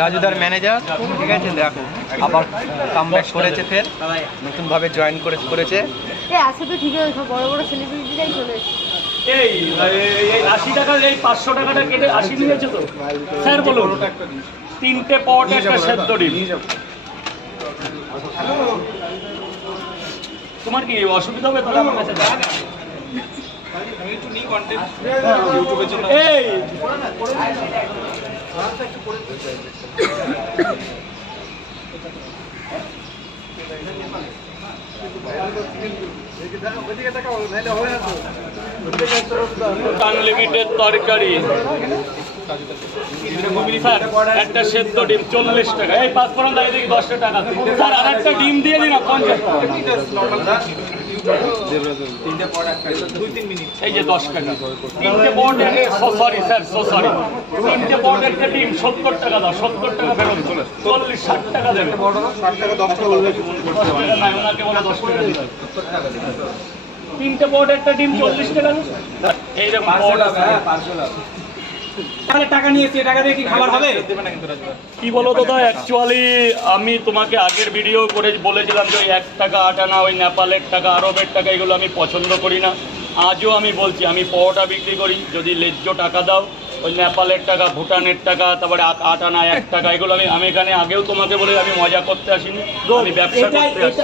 রাজুদার manager, ঠিক আছে, দেখো আবার কামব্যাক করেছে, ফের নতুনভাবে জয়েন করেছে। আছে তো ঠিক আছে, বড় বড় সেলিব্রিটিরাই চলে এসেছে। এই 80 টাকার এই 500 টাকাটা কেটে 80 নিয়েছে তো স্যার বলুন। 3টে পট একটা সেদ্ধ ডিম। তোমার কি অসুবিধা হবে তাহলে আমার কাছে যাও। আমি একটু নিই কন্টেন্ট ইউটিউবের জন্য। এই আনলিমিটেড তরকারি, একটা সেদ্ধ ডিম 40 টাকা। এই 5 ফোড়ন দাঁড়িয়ে দেখি 10 টাকা। স্যার আর একটা ডিম দিয়ে দিন না 50 টাকা। এই যে 10 টাকা 3টে পট। Sorry sir, sorry. 3টে পট একটা ডিম 70 টাকা দাও। 70 টাকা ফেরত 40 60 টাকা দেবে। 60 টাকা 10 টাকা বললে কি মনে করতে পারে? না, ওনাকে বলে 10 টাকা দিতে। 3টে পট একটা ডিম 40 টাকা। এইরকম পট আছে। তাহলে টাকা নিয়েছি, টাকা দিয়ে কি খাবার হবে? কি বলো দাদা, অ্যাকচুয়ালি আমি তোমাকে আগের ভিডিও করে বলেছিলাম যে ওই 1 টাকা 8 আনা, ওই নেপালের টাকা, আরবের টাকা, এগুলো আমি পছন্দ করি না। আজও আমি বলছি, আমি পরোটা বিক্রি করি, যদি ন্যায্য টাকা দাও, ওই নেপালের টাকা, ভুটানের টাকা, তারপরে 8 আনা 1 টাকা, এগুলো আমি এখানে আগেও তোমাকে বলে আমি মজা করতে আসিনি, আমি ব্যবসা করতে আসি।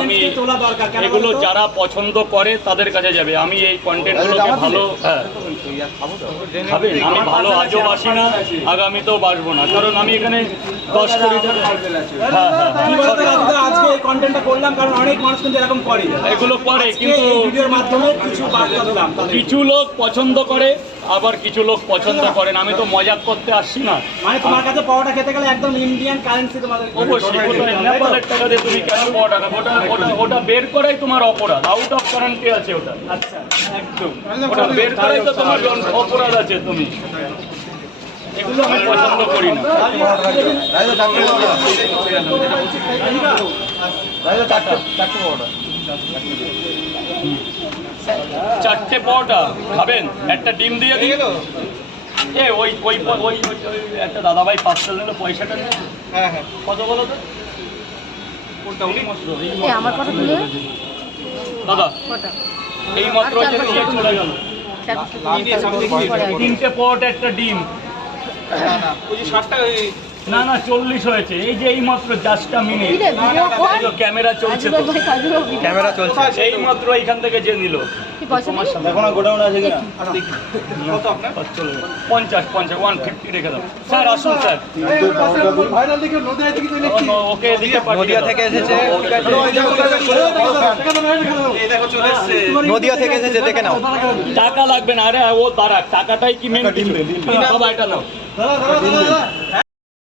আমি এগুলো যারা পছন্দ করে তাদের কাছে যাবে। আমি এই কন্টেন্টগুলোকে ভালো খাবেন, আমি ভালো আজও বাসি না, আগামীতেও বাসবো না, কারণ আমি এখানে 10 কোটি টাকা। আজকে এই কন্টেন্টটা করলাম কারণ অনেক মানুষ কিন্তু এরকম করে, এগুলো করে, কিন্তু ভিডিওর মাধ্যমে কিছু বার্তা দিলাম। কিছু লোক পছন্দ করে, আবার কিছু লোক পছন্দ করে না। আমি তো মজা করতে আসছি না। মানে তোমার কাছে পাওয়াটা খেতে গেলে একদম ইন্ডিয়ান কারেন্সি তোমাদের অবশ্যই কোথায় নেপালের টাকা দিয়ে তুমি কেন পাওয়া টাকা? ওটা বের করাই তোমার অপরাধ, আউট অফ কারেন্সি আছে ওটা। আচ্ছা একদম ওটা বের করাই তো তোমার অপরাধ আছে। তুমি এগুলো আমি পছন্দ করি না। চারটে পরোটা খাবেন, একটা ডিম দিয়ে দিই। এ ওই ওই ওই একটা দাদাভাই পার্সেল নিল, পয়সাটা নিয়ে। হ্যাঁ হ্যাঁ, কত বলো তো? কোনটা উনি? আমার কথা তুলে দাদা কটা এই মাত্র আচ্ছা, নিয়ে চলে গেল। 3টে পরোটা একটা ডিম। না না, ওই যে 60 টাকা। না না 40 হয়েছে। এই যে এই মাত্র জাস্টটা মিনিট। ক্যামেরা চলছে তো, ক্যামেরা চলছে। এই মাত্র এইখান থেকে যে নিল। দেখো না গোডাউন আছে কিনা। কত আপনার? 50 150 রেখে দাও। স্যার আসুন স্যার। ভাইরাল দেখে নদী আছে কিছু ওকে এদিকে নদিয়া থেকে এসেছে, ঠিক আছে। এই দেখো চলে এসেছে, নদিয়া থেকে এসেছে, দেখে নাও। টাকা লাগবে না। আরে ও দাঁড়া, টাকাটাই কি মেন? বাবা এটা নাও।